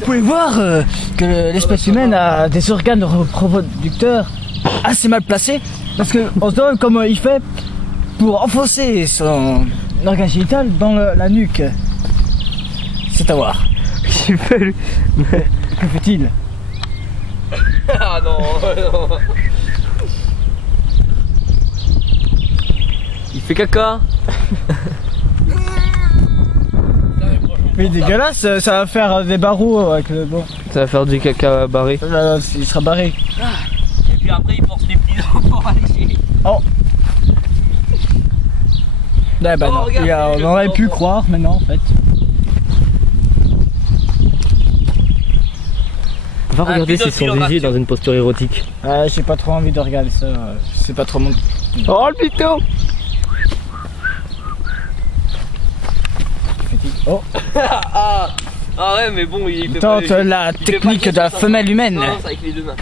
pouvez voir que l'espèce humaine a des organes reproducteurs assez mal placés. Parce qu'on se demande comment il fait pour enfoncer son organe génital dans la nuque. C'est à voir. Il fait lui. Que fait-il? Ah non, non. Il fait caca. Mais dégueulasse, ça va faire des barreaux avec le bon. Ça va faire du caca barré. Il sera barré. Et puis après il force les petits enfants à lécher. Oh. Ouais, bah Oh, non. regarde, On aurait pu croire maintenant en fait. Va regarder s'ils sont végés dans une posture érotique. J'ai pas trop envie de regarder ça. C'est pas trop mon. Oh le pitot. Oh. Ah ouais mais bon il fait Tente pas, la il fait technique pas de la femelle humaine Non, c'est avec les deux mains.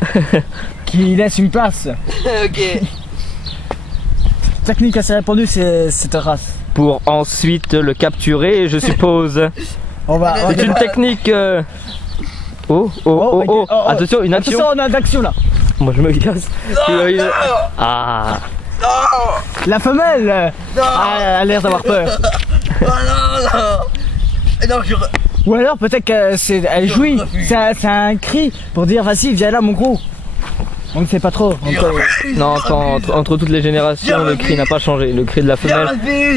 qui laisse une place. Ok. Technique assez répandue, c'est cette race. Pour ensuite le capturer, je suppose. On va. C'est une technique. Oh, oh, oh, oh, oh. Attention, une action. Attention, on a d'action là. Moi je me casse. Ah. La femelle a l'air d'avoir peur. Oh non non. Non je... Ou alors peut-être qu'elle jouit. C'est un cri pour dire vas-y viens là mon gros. On ne sait pas trop. Non, entre toutes les générations, le cri n'a pas changé. Le cri de la femelle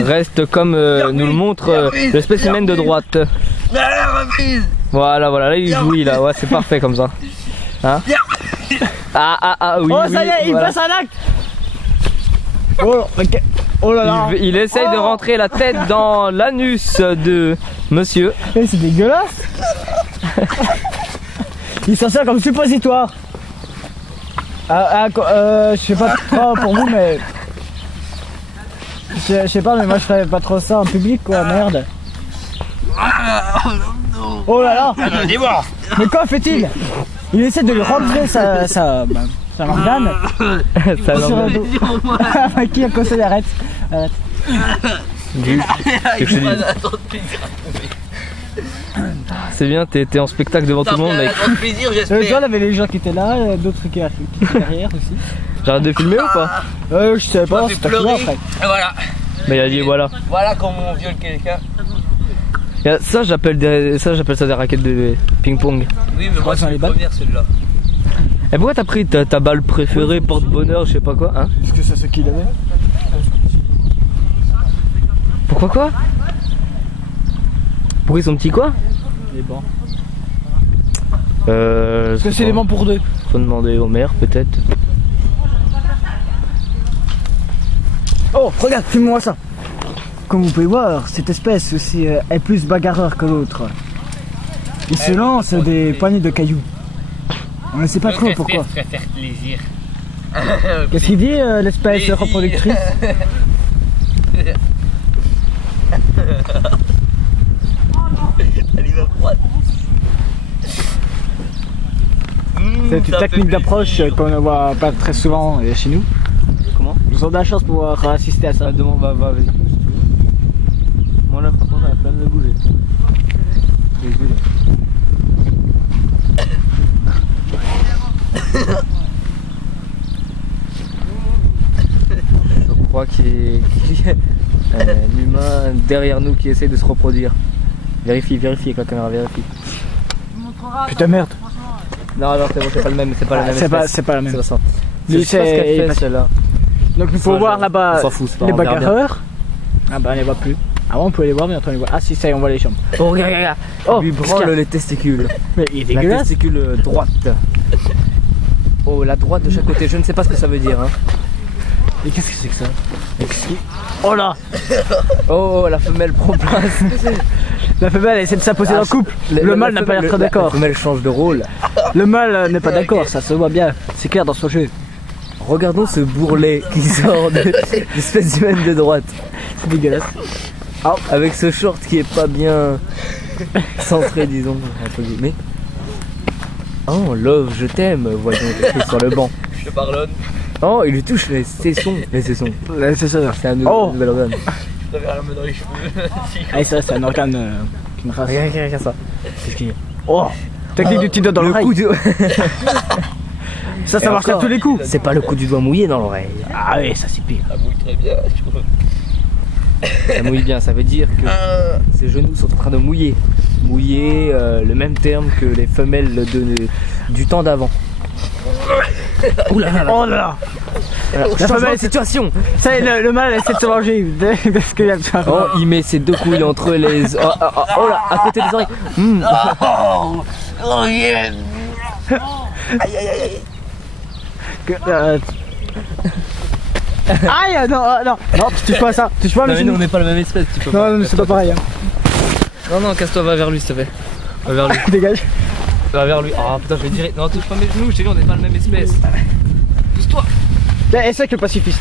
reste comme nous le montre l'espèce humaine de droite. Voilà, voilà, là il jouit là, ouais c'est parfait comme ça. Hein? Ah oui. Oh ça y est, il passe à l'acte. Oh, okay. Oh là là. Il essaye de rentrer la tête dans l'anus de monsieur. Eh, c'est dégueulasse. Il s'en sert comme suppositoire. Je sais pas trop pour vous mais... Je sais pas mais moi je ferais pas trop ça en public quoi, merde. Oh là là. Mais quoi fait-il? Il essaie de lui rentrer sa organe. Ça l'emmène. Qui a causé? Arrête. Arrête. Que je te dise. C'est bien, t'es en spectacle devant tout le monde mec. Avec plaisir Toi j'espère. il y avait les gens qui étaient là, d'autres qui étaient derrière aussi. J'arrête de filmer ou pas? Je sais pas, fait c'est pas clair pleurer. après. Et voilà. Mais il a dit voilà. Voilà comment on viole quelqu'un. Ça j'appelle ça des raquettes de ping-pong. Oui mais moi sont c'est les les balles premières celle-là. Et pourquoi t'as pris ta balle préférée, porte-bonheur, je sais pas quoi, hein? Est-ce que c'est ce qu'il avait? Pourquoi quoi? Pourquoi ils sont petits quoi? Les bancs. Est-ce que c'est les bancs pour deux? Faut demander au maire peut-être. Oh, regarde, filme-moi ça. Comme vous pouvez voir, cette espèce aussi est plus bagarreur que l'autre. Il se lance des poignées de cailloux. On ne sait pas trop pourquoi. Faire plaisir. Qu'est-ce qu'il dit l'espèce Plaisir. reproductrice? Elle y va droite. C'est une technique d'approche qu'on ne voit pas très souvent chez nous. Comment? Nous avons de la chance de pouvoir assister à ça. Demande, va, vas-y. Moi là franchement j'ai la flemme de bouger. Je crois qu'il y a l'humain derrière nous qui essaie de se reproduire. Vérifie avec la caméra, vérifie. Putain merde. Non, c'est bon, c'est pas le même, c'est pas la même espèce. C'est pas la même. C'est pas ça. Lui, Je sais pas ce qu'elle fait celle-là. Donc il faut Ça, voir on là-bas s'en fout, c'est pas les grave, on verra bagarreurs. Ah bah on les voit plus. Avant on pouvait les voir mais maintenant on les voit. Ah si ça y est on voit les jambes. Oh regarde, regarde. Oh, Lui qu'est-ce qu'il y branle a? les testicules. Mais il est La dégueulasse. testicule droite. Oh la droite de chaque côté, je ne sais pas ce que ça veut dire hein. Et qu'est-ce que c'est que ça? Oh là. Oh la femelle prend place. La femelle essaie de s'imposer dans le couple. Le mâle n'a pas l'air très d'accord. La femelle change de rôle. Le mâle n'est pas d'accord, ça se voit bien. C'est clair dans son jeu. Regardons ce bourrelet qui sort de l'espèce humaine de droite. C'est dégueulasse. Oh, avec ce short qui est pas bien centré disons entre guillemets. Oh love je t'aime voyons écrit sur le banc. Je te pardonne. Oh il lui touche les sessons. C'est ça. C'est un Oh. nouvel organe. Je t'avais la main dans les cheveux. Ah ça c'est un organe qu'une race. Regarde ça. Qu'est-ce qu'il y a? Oh. Technique du petit doigt dans Le l'oreille. coup de... Ça Et marche à encore, tous les coups. C'est pas le coup du doigt mouillé dans l'oreille. Ah oui, ça c'est pire. Ça mouille très bien, je trouve. Ça mouille bien, ça veut dire que ses genoux sont en train de mouiller. Mouiller, le même terme que les femelles du temps d'avant. Ouh là là là. Oh là là. Voilà. La Changement femelle, de situation. Ça y est, le mâle essaie de se manger. Parce qu'il y a le chat. Oh, il met ses deux couilles entre les... Oh, oh, oh, oh là, à côté des oreilles. Oh yeah. Aïe, non, non, non, tu touches pas à ça. Tu touches pas à Non mes mais nous genoux. on n'est pas la même espèce, tu peux Non, pas. non, c'est pas pareil. Hein. Non, non, casse-toi, va vers lui s'il te plaît. Va vers lui. Dégage. Va vers lui. Ah putain, je vais dire. Non, touche pas mes genoux, je t'ai dit, on n'est pas la même espèce. Pousse-toi. Essaie avec le pacifiste.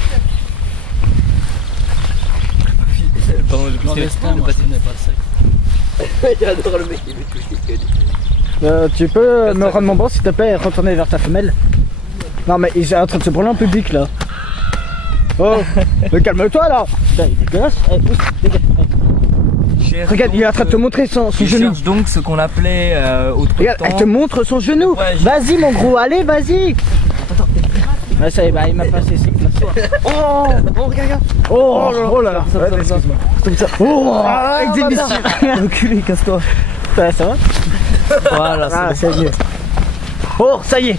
Pardon, j'ai poussé. Le pacifiste n'est pas le sexe. J'adore le mec qui veut toucher que Tu peux me rendre mon bras s'il te plaît et retourner vers ta femelle. Non mais il est en train de se brûler en public là. Oh, mais calme-toi là. Putain, il est dégueulasse. Allez, pousse, dégage. Allez. Regarde, il est en train de te montrer son Il genou. cherche donc ce qu'on appelait Regarde, elle te montre son genou. Ouais, Vas-y mon gros, allez, vas-y. Ouais, ça y est, bah, il m'a passé. Oh, regarde. Oh là là. Ouais, excuse-moi. Comme ça. Oh, exhibition. Enculé, casse-toi. Ça va? Voilà, Ah, c'est bon. c'est mieux. Oh, ça y est.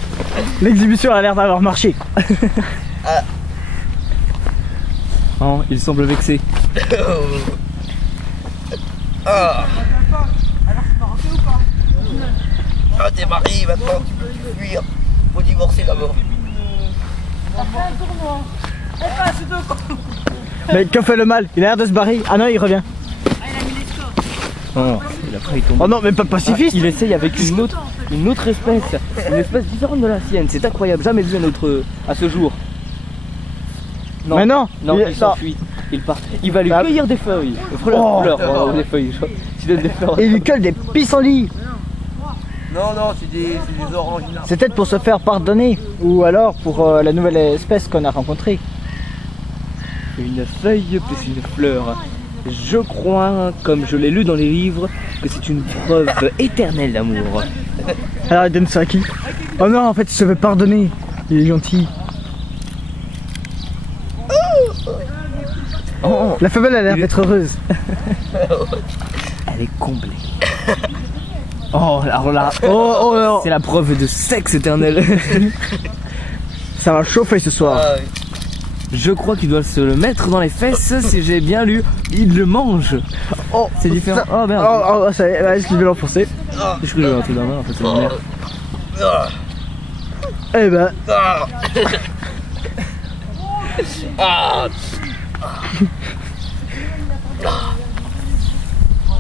L'exhibition a l'air d'avoir marché. Oh, il semble vexé. Ah, t'es marié maintenant, tu peux plus fuir. Faut divorcer d'abord. Mais que fait le mal? Il a l'air de se barrer. Ah non, il revient. Oh, et après il tombe. Oh non, mais pas pacifiste. Il essaye avec une autre espèce. Une espèce différente de la sienne. C'est incroyable, jamais vu un autre à ce jour. Non, Mais non, non, il- il s'enfuit. Il part. Il va lui Ah. cueillir des feuilles. Oh. Fleurs, des feuilles. Tu donnes des fleurs. Et il lui colle des pissenlits. Non, non, c'est des oranges là. C'est peut-être pour se faire pardonner. Ou alors pour la nouvelle espèce qu'on a rencontrée. Une feuille plus une fleur. Je crois, comme je l'ai lu dans les livres, que c'est une preuve éternelle d'amour. Alors il donne ça à qui? Oh non, en fait il se fait pardonner. Il est gentil. Oh, La femelle a l'air d'être heureuse. elle est comblée. Oh, alors là, Oh, oh, c'est la preuve de sexe éternel. ça va chauffer ce soir. Ah, oui. Je crois qu'il doit se le mettre dans les fesses, si j'ai bien lu. Il le mange. Oh, C'est différent. Oh merde. Oh, ça y est, vas-y, je vais l'enfoncer. Je crois que j'avais un truc dans la main, en fait, c'est la merde. Ah, Eh ben, ah. Ah.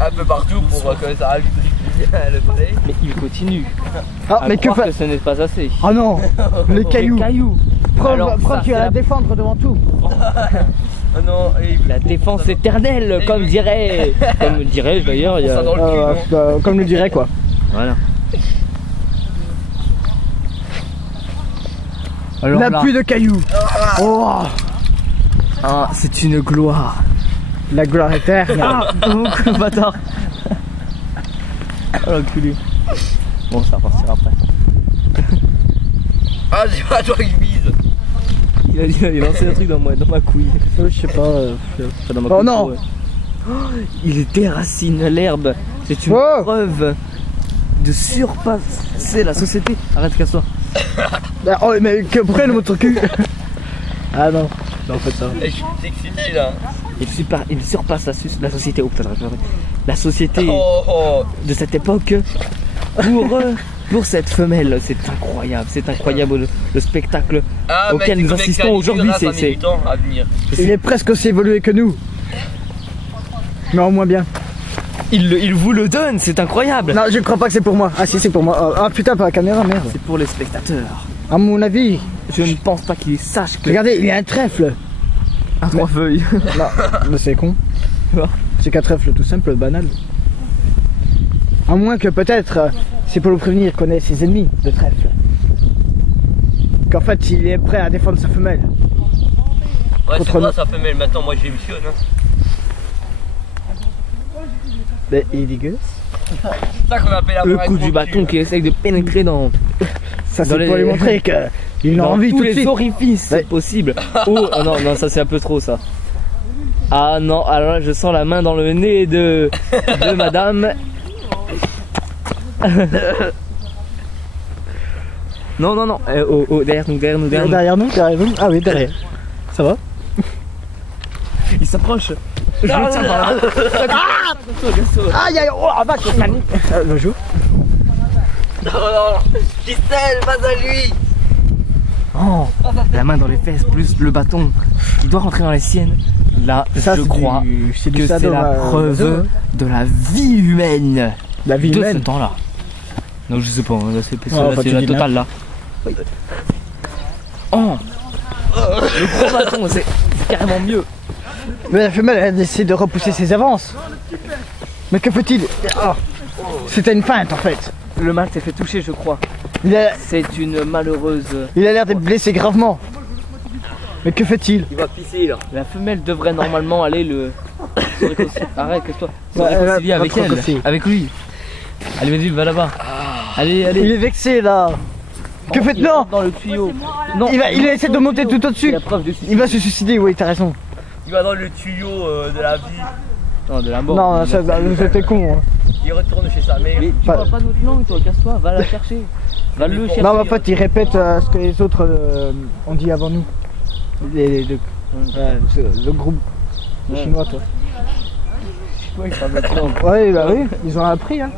Un peu partout pour que ça aille le palais. Mais il continue. ah, À mais que croire fait? que ce n'est pas assez. Oh non, les cailloux. Les cailloux. Alors, Preuve ça, qu'il c'est va la la- défendre devant tout. Ah non, et La défense éternelle, comme dirais-je d'ailleurs. Il y ça a... dans le cul, non Comme le dirait quoi. Voilà. Alors La là, pluie de cailloux. Oh, ah, c'est une gloire. la gloire éternelle. Ah, donc, bâtard. Oh l'enculé. Bon, ça repartira après. Ah, c'est pas toi qui vise. Il a lancé un truc dans ma couille. Je sais pas. Enfin, dans ma Oh couille, non. ouais. Oh, il déracine l'herbe. C'est une Oh. preuve de surpasser la société. Arrête, casse-toi. Ah, oh, mais pourquoi il montre cul? Ah non. Non, en fait, ça va. Je suis excité là. Il surpasse la société. Oh putain, j'arrive pas. La société Oh, oh. de cette époque pour cette femelle. C'est incroyable le spectacle Ah, auquel mec, nous le mec assistons qui a dit aujourd'hui. là, ça met du temps à venir. Il est presque aussi évolué que nous. Mais en moins bien. Il vous le donne, c'est incroyable. Non, je crois pas que c'est pour moi. Ah si, c'est pour moi. Ah putain, pas la caméra, merde. C'est pour les spectateurs. À mon avis, Je ne pense pas qu'il sache que regardez, il y a un trèfle. un 3 feuilles. Non, mais c'est con. C'est qu'un trèfle tout simple, banal. À moins que peut-être, c'est pour le prévenir qu'on est ses ennemis, le trèfle. Qu'en fait, il est prêt à défendre sa femelle. Ouais, Contre c'est moi nous. ça femelle. Maintenant, moi, j'émissionne. Hein. Mais il est dégueulasse. C'est ça qu'on appelle Le avoir coup un du gros bâton cul. qui essaye de pénétrer dans Ça Dans c'est pour les- lui montrer qu'il a dans envie tous tout de les suite. orifices Ouais. possibles. Oh non, non, ça c'est un peu trop ça. Ah non, alors là je sens la main dans le nez de madame. Non, non, non, oh, oh, derrière nous, derrière nous, derrière nous. Derrière nous, derrière nous. Ah oui, derrière. Ça va? Il s'approche. Je le tiens par la main. Aïe aïe, oh la vache, Mani. Le joue. Non, non, Christelle, vas à lui. Oh, la main dans les fesses plus le bâton qui doit rentrer dans les siennes. Là, Ça, je c'est crois du que c'est la sadomaso. preuve de la vie humaine La vie de ce humaine. temps-là. Non, je sais pas, là, c'est enfin, tu la dis totale là. Oh, le gros bâton, c'est carrément mieux. Mais la femelle, elle essaie de repousser ses avances. Mais que fait-il? Ah, c'était une feinte en fait. Le mâle s'est fait toucher, je crois. Il a C'est une malheureuse. l'air d'être blessé gravement. Mais que fait-il? Il va pisser là. La femelle devrait normalement aller le. se réconcilier. Arrête, casse-toi. Se Ouais, elle va réconcilier avec se elle, réconcilier. avec lui. Allez, vas-y, va là-bas. Allez, Il allez. est vexé là. Que fait Il non? rentre dans le tuyau. Non. Il essaie de monter tout C'est au-dessus. la preuve de suicide. Il va se suicider, oui, t'as raison. Il va dans le tuyau de la vie. Non, de la mort. Non, c'était con. Hein. Il retourne chez sa mère. Mais tu Pas- parles pas notre langue, toi, casse-toi, va la chercher. Va le chercher. Non, mais en fait, il répète ce que les autres ont dit avant nous. Les deux. Le groupe Ouais. chinois, toi. Ouais, il parle notre langue. Ouais, bah oui, ils ont appris, hein.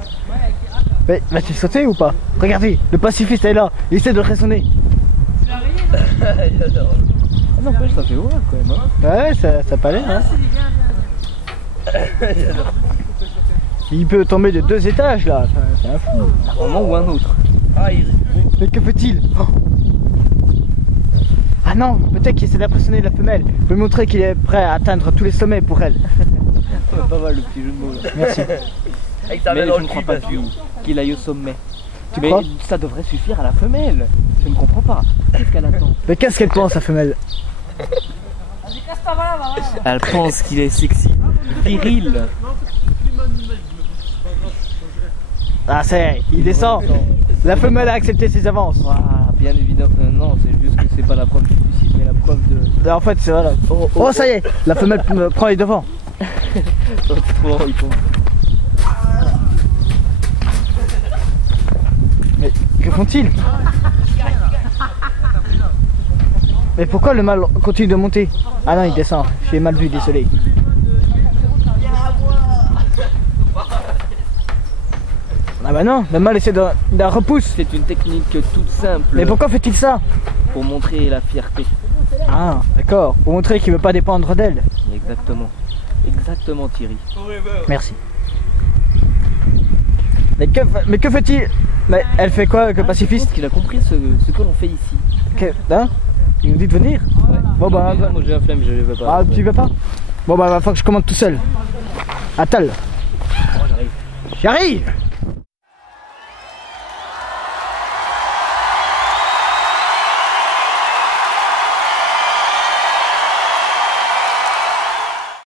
Mais vas-tu sauter ou pas? Regardez, le pacifiste est là, il essaie de raisonner. Ah, n'empêche, ça fait horreur quand même. Hein. Ouais, ça pas l'air, hein. Il peut tomber de 2 étages là, enfin, c'est un fou. Un moment ou un autre. Ah, il... Mais que fait-il? Oh. Ah non, peut-être qu'il essaie d'impressionner la femelle, peut montrer qu'il est prêt à atteindre tous les sommets pour elle. Pas mal le petit jeu de mots là. Merci. Avec ta Mais main dans je le ne crois cul, pas bien sûr. qu'il aille au sommet. Tu Mais crois? ça devrait suffire à la femelle. Je ne comprends pas. Qu'est-ce qu'elle attend? Mais qu'est-ce qu'elle pense, la femelle? Elle pense qu'il est sexy, viril. Ah c'est, il descend. La femelle a accepté ses avances. Voilà, bien évidemment. Non, c'est juste que c'est pas la preuve du suicide, mais la preuve de. En fait, c'est voilà. Oh, ça y est, la femelle prend les devants. Oh, il tombe. Mais que font-ils? Mais pourquoi le mâle continue de monter? Ah non, il descend. J'ai mal vu, désolé. Ah bah non, le mâle essaie de la repousse. C'est une technique toute simple Mais pourquoi fait-il ça? pour montrer la fierté. Ah, d'accord. Pour montrer qu'il veut pas dépendre d'elle. Exactement. Exactement, Thierry. Merci. Mais que fait-il? Mais elle fait quoi avec le pacifiste? Qu'il a compris ce que l'on fait ici. Hein? Il nous dit de venir? Ouais. Bon bah, Moi j'ai un flemme, je ne veux pas. ah, tu veux pas? Bon bah, va falloir que je commande tout seul. Attends. J'arrive. J'arrive!